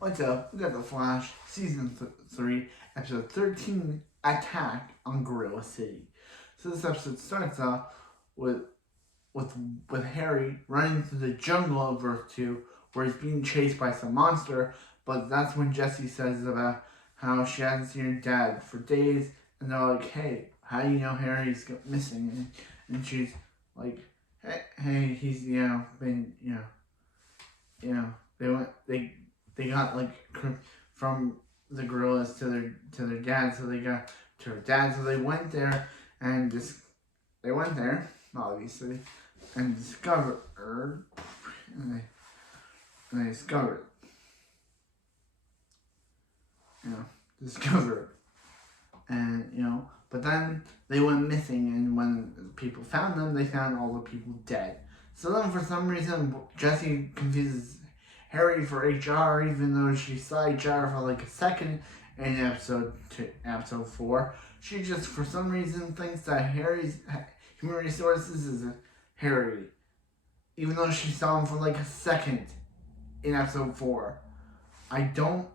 What's up? We got The Flash, Season 3, Episode 13, Attack on Gorilla City. So this episode starts off with with with Harry running through the jungle of Earth 2, where he's being chased by some monster, but that's when Jessie says about how she hasn't seen her dad for days, and they're like, hey, how do you know Harry's missing? And she's like, hey, he's, been, they got like from the gorillas to their dad, so they got to her dad, so they went there and they went there obviously and discovered her, and they discovered, you know, discovered, and but then they went missing, and when people found them, they found all the people dead. So then, for some reason, Jessie confuses Harry for HR, even though she saw HR for like a second in episode 4. She just, for some reason, thinks that Harry's human resources is Harry, even though she saw him for like a second in episode 4. I don't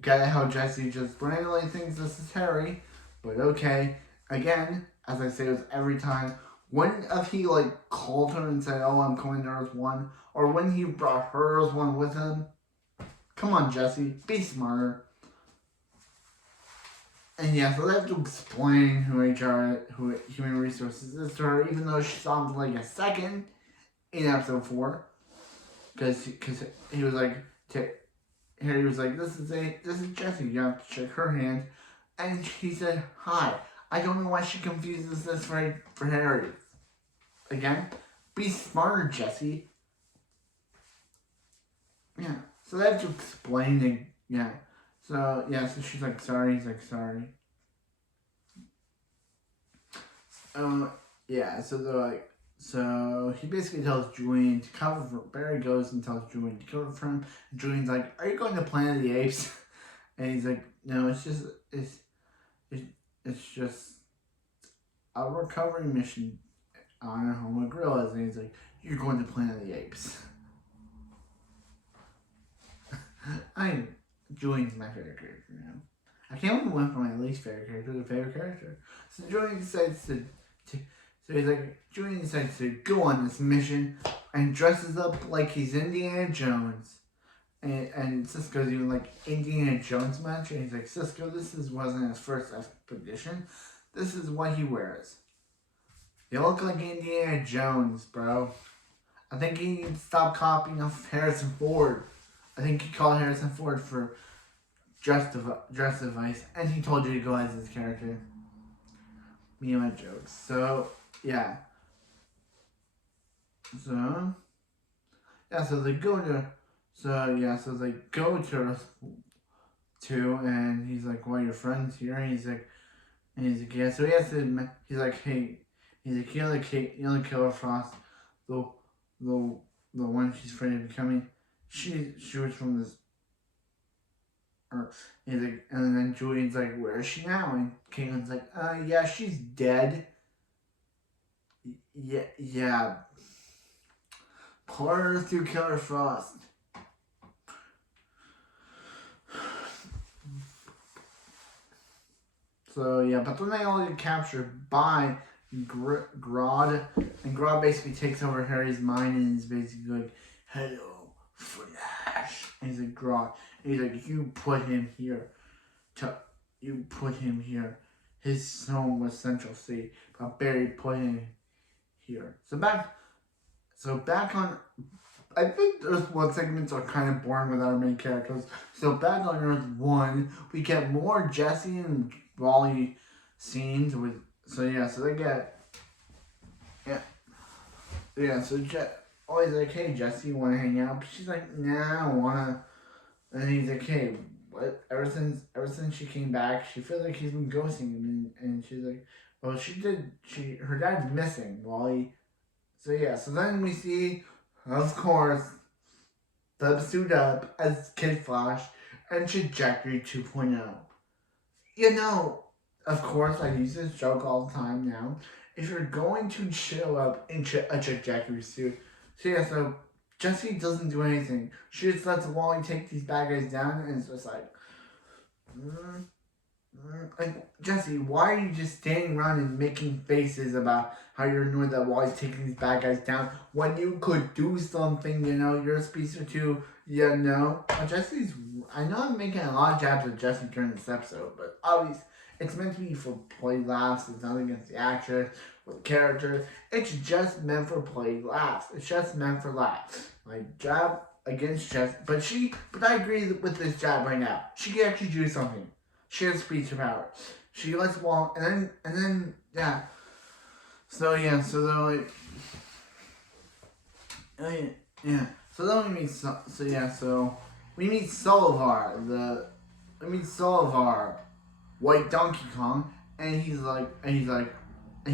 get how Jessie just randomly thinks this is Harry, but okay. Again, as I say with every time, when if he like called her and said, "Oh, I'm coming to Earth 1," or when he brought her Earth 1 with him, come on, Jessie, be smarter. And yeah, so they have to explain who Human Resources is to her, even though she saw him for like a second in episode 4, because he was like, Harry was like, this is Jessie. You have to shake her hand, and he said, "Hi." I don't know why she confuses this for Harry. Again, be smarter, Jessie. Yeah. So they have to explain it. Yeah. So she's like, sorry. He's like, sorry. Yeah. So they're like, so he basically tells Julian to cover for. Barry goes and tells Julian to cover for him. And Julian's like, "Are you going to Planet of the Apes?" And he's like, "No, it's just a recovery mission on a home with gorillas." And he's like, "You're going to Planet of the Apes." Julian's my favorite character now. I can't even went from my least favorite character to favorite character. So Julian decides Julian decides to go on this mission and dresses up like he's Indiana Jones. And Cisco's even like Indiana Jones match, and he's like, "Cisco, wasn't his first expedition. This is what he wears. You look like Indiana Jones, bro. I think he needs to stop copying off Harrison Ford. I think he called Harrison Ford for dress device, and he told you to go as his character." Me and my jokes. So yeah. So they go to. So they go to Earth 2, and he's like, "Well, your friend's here." And he's like, "Yeah." So he has to admit, he's like, "Hey," he's like, "You only Killer Frost, the one she's afraid of becoming. She was from this." He's like, and then Julian's like, "Where is she now?" And Caitlin's like, yeah, she's dead." Yeah. Pull her through Killer Frost. So yeah, but then they all get captured by Grodd, and Grodd basically takes over Harry's mind and is basically like, "Hello, Flash." And he's like, "Grodd," and he's like, "You put him here. His home was Central City, but Barry put him here." So back on. I think Earth 1 segments are kind of boring without our main characters. So back on Earth 1, we get more Jessie and Wally scenes with. So they get. So Wally's like, "Hey, Jessie, you want to hang out?" But she's like, "Nah, I wanna." And he's like, "Hey, what? Ever since she came back, she feels like he's been ghosting him." And she's like, "Well, her dad's missing, Wally." So then we see, of course, the suit up as Kid Flash and Trajectory 2.0. Of course, I use this joke all the time now. If you're going to show up in a Trajectory suit, so Jessie doesn't do anything. She just lets Wally take these bad guys down, and it's just like, like, Jessie, why are you just standing around and making faces about how you're annoyed that Wally's taking these bad guys down when you could do something, you're a speedster too, Jessie's, I know I'm making a lot of jabs at Jessie during this episode, but obviously, it's meant to be for play laughs, it's not against the actress or the character, it's just meant for play laughs, it's just meant for laughs, like, jab against Jessie, but I agree with this jab right now, she can actually do something. She has speech power. She lets Wall, and then, yeah. So they're like, yeah. So then we meet Solivar, White Donkey Kong, and he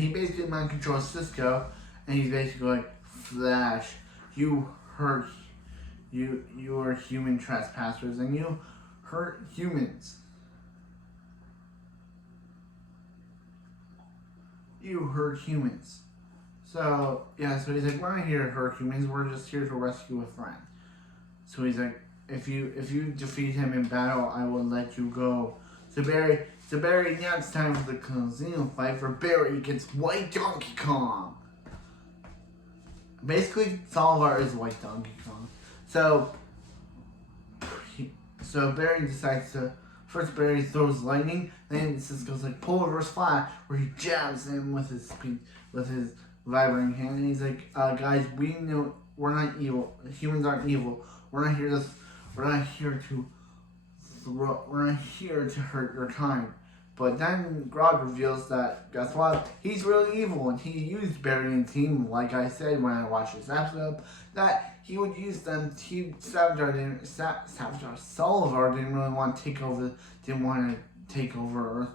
basically mind controls Cisco, and he's basically like, Flash, you are human trespassers, and you hurt humans. You hurt humans. So he's like, we're not here to hurt humans, we're just here to rescue a friend. So he's like, if you defeat him in battle, I will let you go. So Barry, now it's time for the casino fight for Barry against White Donkey Kong. Basically, Solivar is White Donkey Kong. So Barry decides to. First, Barry throws lightning, then Cisco's like pull reverse fly, where he jabs him with his vibrating hand, and he's like, guys, we know we're not evil. Humans aren't evil. We're not here to hurt your kind. But then Grodd reveals that, guess what? He's really evil, and he used Barry and team, like I said when I watched this episode, that he would use them. Solivar didn't really want to take over Earth.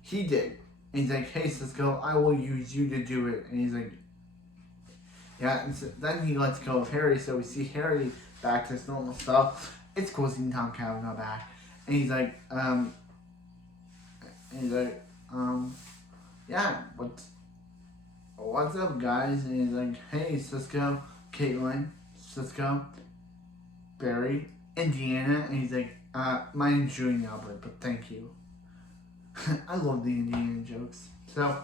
He did. And he's like, hey Cisco, I will use you to do it. And he's like, yeah, and so then he lets go of Harry, so we see Harry back to his normal stuff. It's cool seeing Tom Cavanaugh back. And he's like, yeah, what's up, guys? And he's like, hey, Cisco, Caitlin, Cisco, Barry, Indiana. And he's like, my name's Julian Albert, but thank you. I love the Indiana jokes. So,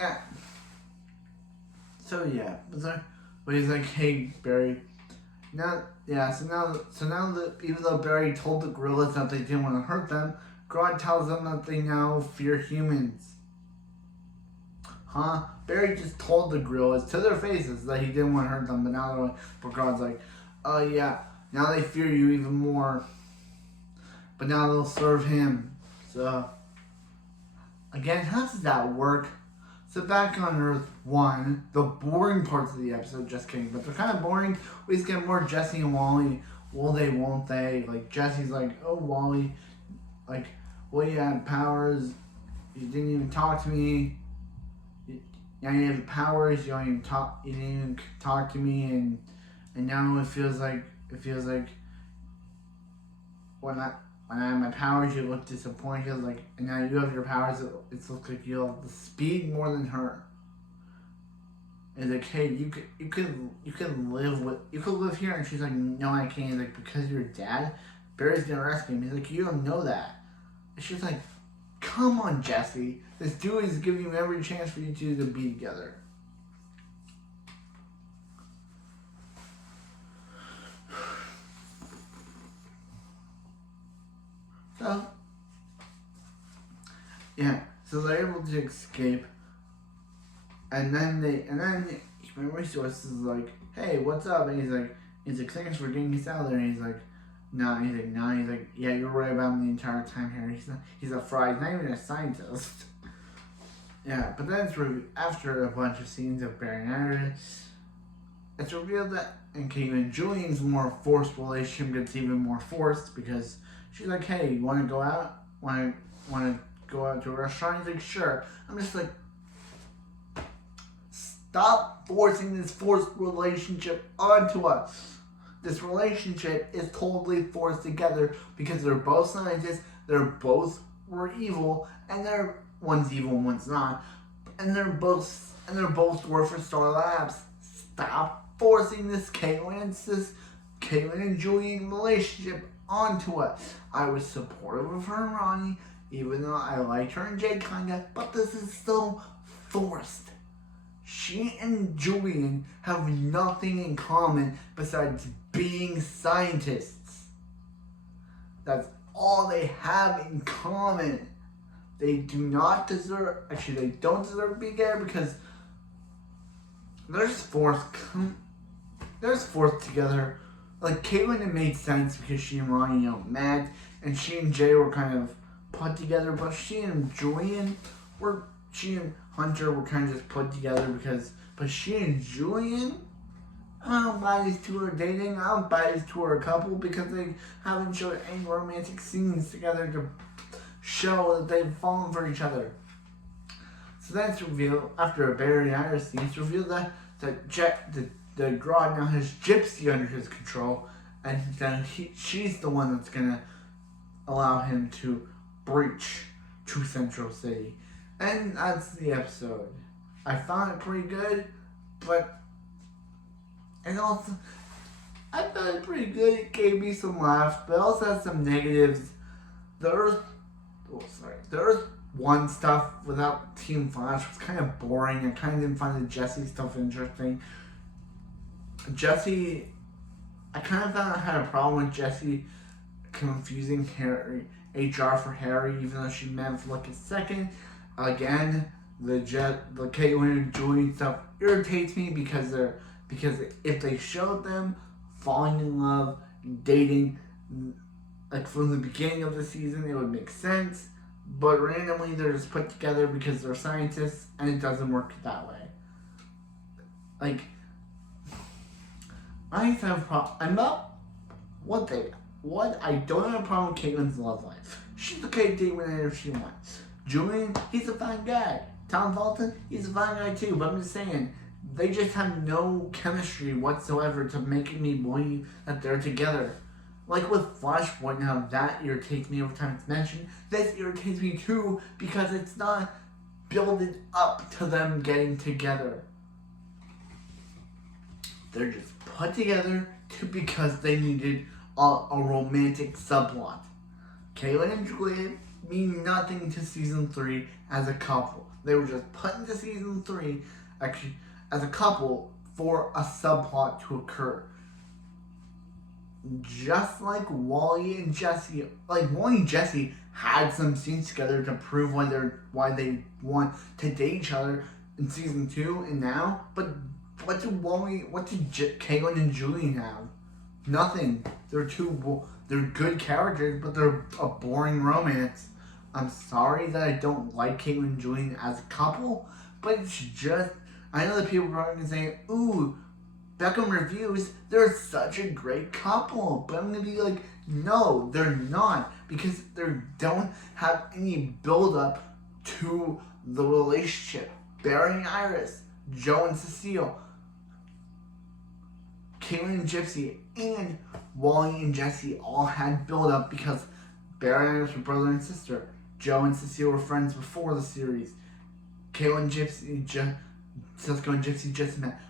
yeah. But he's like, hey, Barry. So now that even though Barry told the gorillas that they didn't want to hurt them, Grodd tells them that they now fear humans. Huh? Barry just told the gorillas to their faces that he didn't want to hurt them, but Grodd's like, oh yeah, now they fear you even more. But now they'll serve him. So, again, how does that work? So back on Earth 1, the boring parts of the episode, just kidding, but they're kind of boring. We just get more Jessie and Wally. Will they, won't they? Like, Jessie's like, oh, Wally, like, well, you had powers, you didn't even talk to me. You have powers, you didn't even talk to me, and now it feels like when I have my powers, you look disappointed. Like, and now you have your powers, it looks like you have the speed more than her. It's like, hey, you could live here, and she's like, no, I can't. He's like, because your dad, Barry's gonna rescue me. He's like, you don't know that. And she's like, come on, Jessie. This dude is giving you every chance for you two to be together. So, yeah, so they're able to escape, and then Human Resources is like, hey, what's up? And he's like, thanks for getting us out there. And he's like, nah. He's like, yeah, you're right about me the entire time here. He's a fraud. He's not even a scientist. Yeah, but then after a bunch of scenes of Barry and Iris, it's revealed that in Caitlin Julian's more forced relationship gets even more forced because she's like, hey, you want to go out? Want to go out to a restaurant? He's like, sure. I'm just like, stop forcing this forced relationship onto us. This relationship is totally forced together because they're both scientists, they're both were evil, and one's evil and one's not, and they're both work for Star Labs. Stop forcing this Caitlyn and Julian relationship onto us. I was supportive of her and Ronnie, even though I liked her and Jade kinda, but this is so forced. She and Julian have nothing in common besides being scientists. That's all they have in common. They do not deserve, actually they don't deserve to be together because they're just forced together. Like Caitlyn, it made sense because she and Ronnie met, and she and Jay were kind of put together, but she and Hunter were kind of just put together but she and Julian, I don't buy these two are dating. I don't buy these two are a couple because they haven't showed any romantic scenes together to show that they've fallen for each other. So then it's revealed, after a Barry Iris scene, it's revealed that the Grodd now has Gypsy under his control, and then she's the one that's going to allow him to breach to Central City. And that's the episode. I found it pretty good, but I found it pretty good. It gave me some laughs, but it also has some negatives. The Earth 1 stuff without Team Flash was kind of boring. I kind of didn't find the Jesse stuff interesting. Jesse, I kind of found I had a problem with Jesse confusing HR for Harry, even though she met him for like a second. Again, the Caitlyn and Julian stuff irritates me because if they showed them falling in love, dating, like from the beginning of the season, it would make sense. But randomly, they're just put together because they're scientists, and it doesn't work that way. Like, I used to have a problem. What I don't have a problem with Caitlyn's love life. She's okay to date whenever she wants. Julian, he's a fine guy. Tom Felton, he's a fine guy too. But I'm just saying, they just have no chemistry whatsoever to make me believe that they're together. Like with Flashpoint, how that irritates me every time it's mentioned. This irritates me too because it's not building up to them getting together. They're just put together because they needed a romantic subplot. Caitlyn and Julian mean nothing to season 3 as a couple. They were just put into season 3 actually as a couple for a subplot to occur. Just like Wally and Jesse, Wally and Jesse had some scenes together to prove why they want to date each other in season 2 and now, but what did Caitlyn and Julian have? Nothing. They're good characters, but they're a boring romance. I'm sorry that I don't like Caitlyn and Julian as a couple, but it's just, I know that people are probably saying, ooh, Beckham reviews, they're such a great couple. But I'm going to be like, no, they're not. Because they don't have any build-up to the relationship. Barry and Iris, Joe and Cecile, Caitlyn and Gypsy, and Wally and Jesse all had build-up because Barry and Iris were brother and sister. Joe and Cecile were friends before the series. Caitlyn and Gypsy, Cisco and Gypsy just met.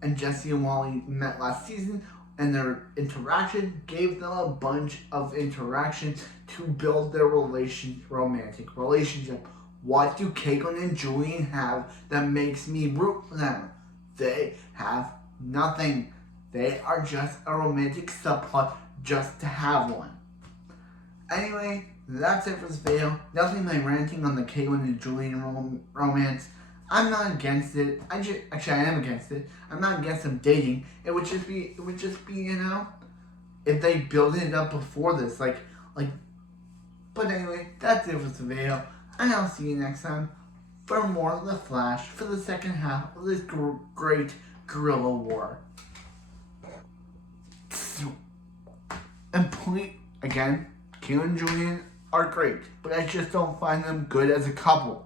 And Jesse and Wally met last season, and their interaction gave them a bunch of interaction to build their romantic relationship. What do Caitlyn and Julian have that makes me root for them? They have nothing. They are just a romantic subplot just to have one. Anyway, that's it for this video. Nothing like ranting on the Caitlyn and Julian romance. I'm not against it. I am against it. I'm not against them dating. It would just be, if they build it up before this, but anyway, that's it for this video, and I'll see you next time for more of The Flash for the second half of this great guerrilla war. And again, Caitlyn and Julian are great, but I just don't find them good as a couple.